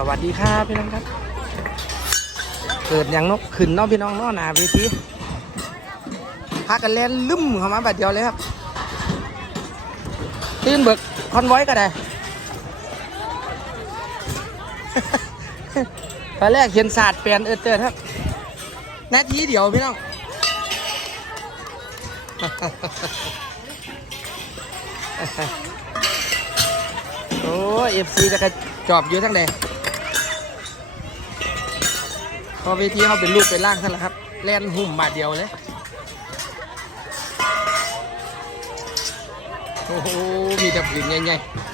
สวัสดีครับพี่น้องครับ เกิดอย่างนกขึ้นนองพี่น้องนอหนาเวทีพากันเล่นลืมเข้ามาแบบเดียวเลยครับ ตื่นเบิกคอนไว้ก็ได้ ตอนแรกเห็นศาสตร์เปลี่ยนเออเติร์ครับ นาทีเดียวพี่น้องโอ้เอฟซีจะกระจอบอยู่ทั้งใด พอเวทีเขาเป็นลูกเป็นร่างท่านละครับ แล่นหุ่มบาทเดียวเลย โอ้โห มีแต่ผืนใหญ่ๆ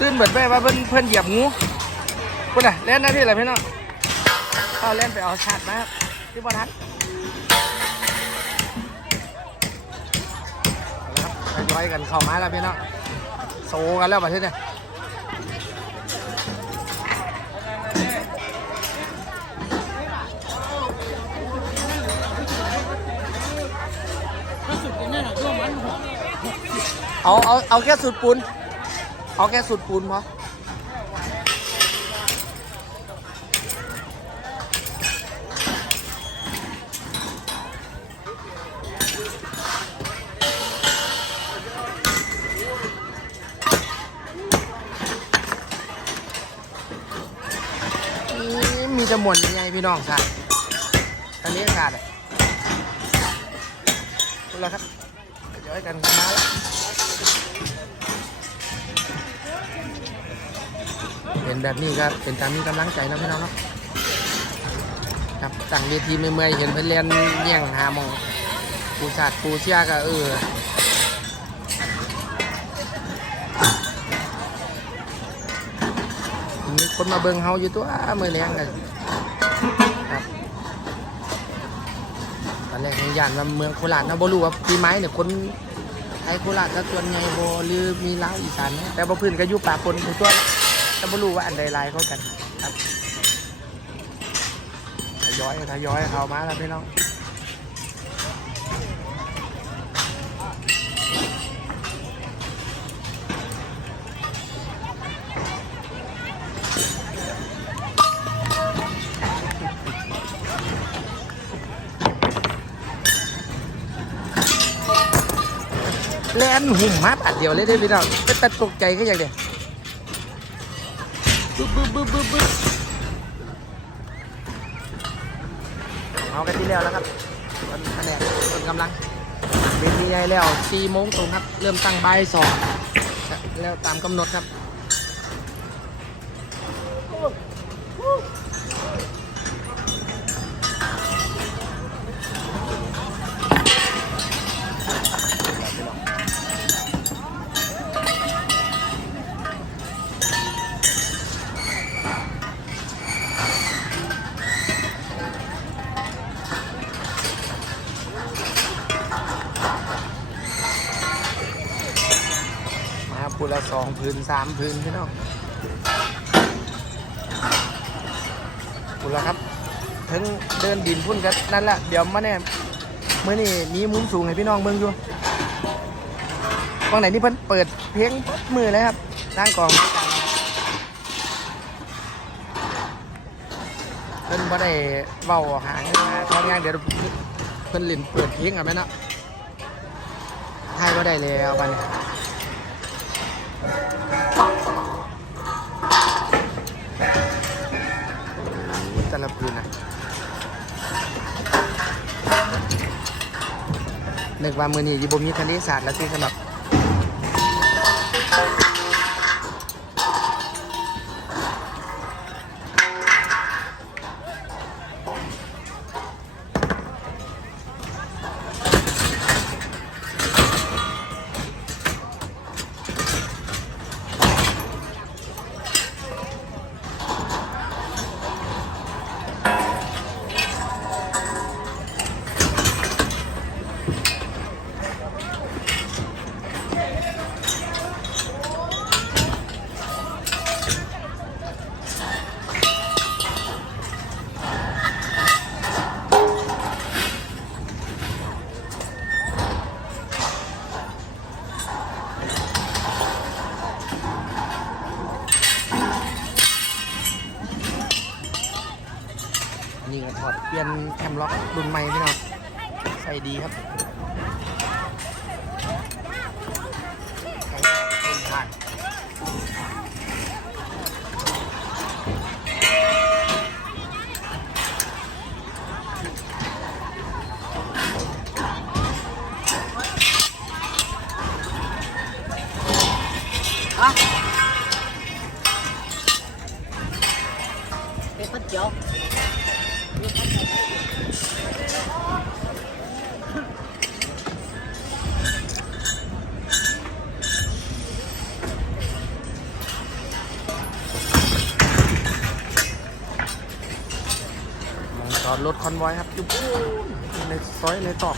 ตื่นเบิดไปว่าเพิ่อนเพิ่อนเหยียบงูพุ่นอะเล่นหน้าที่อะไรพี่น้องเข้าเล่นไปเอาชาดมาครับที่บอทันนะครับทยอยกันเข้ามาแล้วพี่น้อง โซกันแล้วประเทศเนี่ยเอาเอาเอาแค่สุดปูนเอาแค่สุดปูนพอนี่มี จะหมวนยังไงพี่น้องค่ะอันนี้ขาดอะเอาละครับทยอยกันเข้ามาแล้วเป็นแบบนี้ครับเป็นการมีกำลังใจนะพี่น้องเนาะครับตั้งเวทีเมื่อยเห็นเพื่อนเรียนแย่งหามองปูชาดปูเชียก็เออมีคนมาเบิ่งเฮาอยู่ตัวมือเลี้ยงกัน ย่านว่าเมืองโคราชนะบ่รู้ว่าปีไม้เนี่ยคนไทยโคราชก็ส่วนใหญ่บ่หรือมีลาวอีสานเนี่ยแต่บ่พื้นก็อยู่ป่าปนทุกตัวแต่บ่รู้ว่าอันใดลายเขากันครับทยอยทยอยเขามาแล้วพี่น้อง เล่นหุ่มมาบาดเดียวเลยเด้อพี่น้องเป็นตัดตกใจก็อย่างเดียวบึ๊บบึ๊บบึ๊บบึ๊บบึ๊บเอากันที่แล้วแล้วครับตอนแผนกต้นกำลังเป็นมีใหญ่แล้วสี่โมงตรงครับ เริ่มตั้งบ่ายสองแล้วตามกำหนดครับ พูละสองพื้นสามพื้นพี่น้องพูละครับถึงเดินดินพุ่นกันนั่นแหละเดี๋ยวมาเนี่ยเมื่อนี่มีมุมสูงให้พี่น้องเบิ่งอยู่ตรงไหนที่เพิ่นเปิดเพลงปั๊บมือเลยครับตั้งกองเพิ่นบ่ได้เว้าหางนะทำงานเดี๋ยวเพิ่นเล่นเปิดเพลงอะแม่เนาะไทยบ่ได้แล้วบัดนี้ นึกว่ามือนี้อยูบมีทะเลสาดแล้วที่สำหรับ เปลี่ยนแคมล็อกรุ่นใหม่พี่น้องใส่ดีครับแข็งแรงทนทานอะเป็ จียวมองจอดรถคอนวอยครับอยู่ปูนในซอยในตอก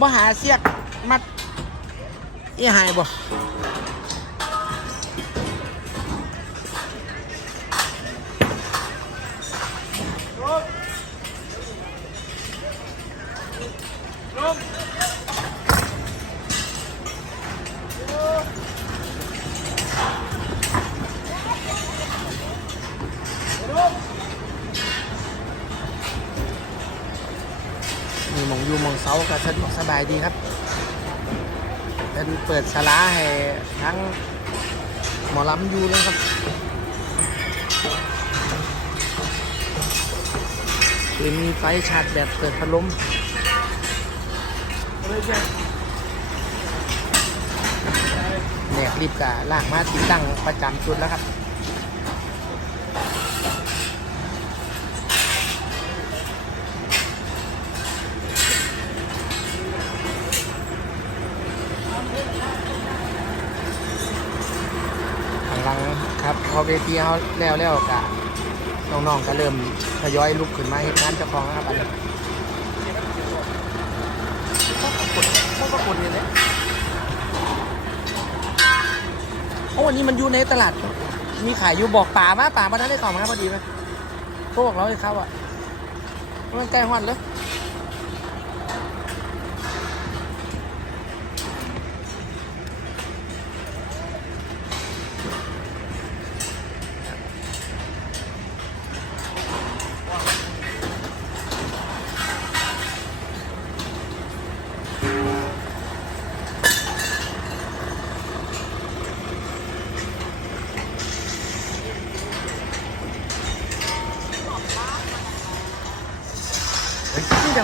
บ่หาเสียกมัดอีหายบ่มี ก็สะดวกสบายดีครับเป็นเปิดสาราให้ทั้งหมอลำอยู่เลยครับคือมีไฟชาร์จแบบเปิดพัดลมแหนกรีบกะลากมาติดตั้งประจำจุดแล้วครับ ครับพอเวทีเขาแล้วแล้วกะน้องๆก็เริ่มทยอยลุกขึ้นมาเหตุงานเจ้าของนะครับอันนี้พวกประกวดเนี่ยนะโอ้วันนี้มันอยู่ในตลาด มีขายอยู่บอกป่ามาป่ามาได้ได้ของมาพอดีไหมพวกเราให้เขาอะมันใกล้ฮอนเลย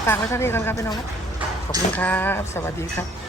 ฝากไว้เท่านี้กันครับพี่น้องครับขอบคุณครับ สวัสดีครับ